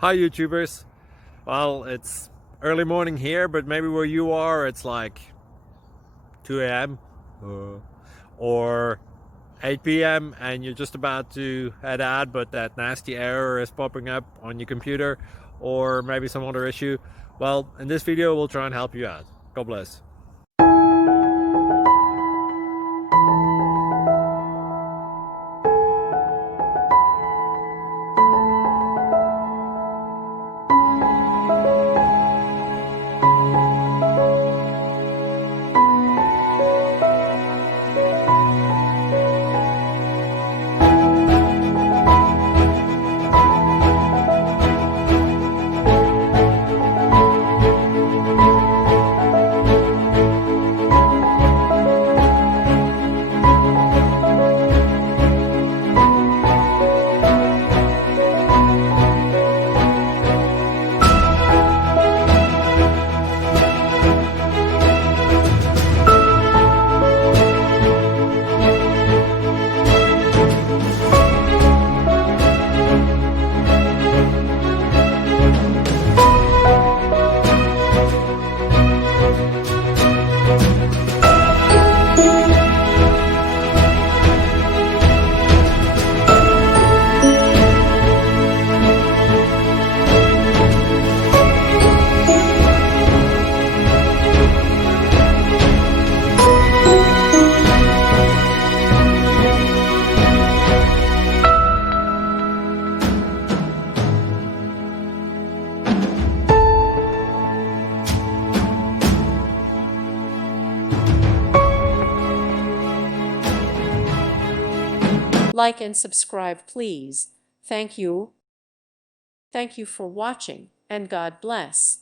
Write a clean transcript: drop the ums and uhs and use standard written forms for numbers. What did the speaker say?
Hi YouTubers. Well, it's early morning here, but maybe where you are it's like 2 a.m. or 8 p.m. and you're just about to head out, but that nasty error is popping up on your computer, or maybe some other issue. Well, in this video we'll try and help you out. God bless. Like and subscribe, please. Thank you. Thank you for watching, and God bless.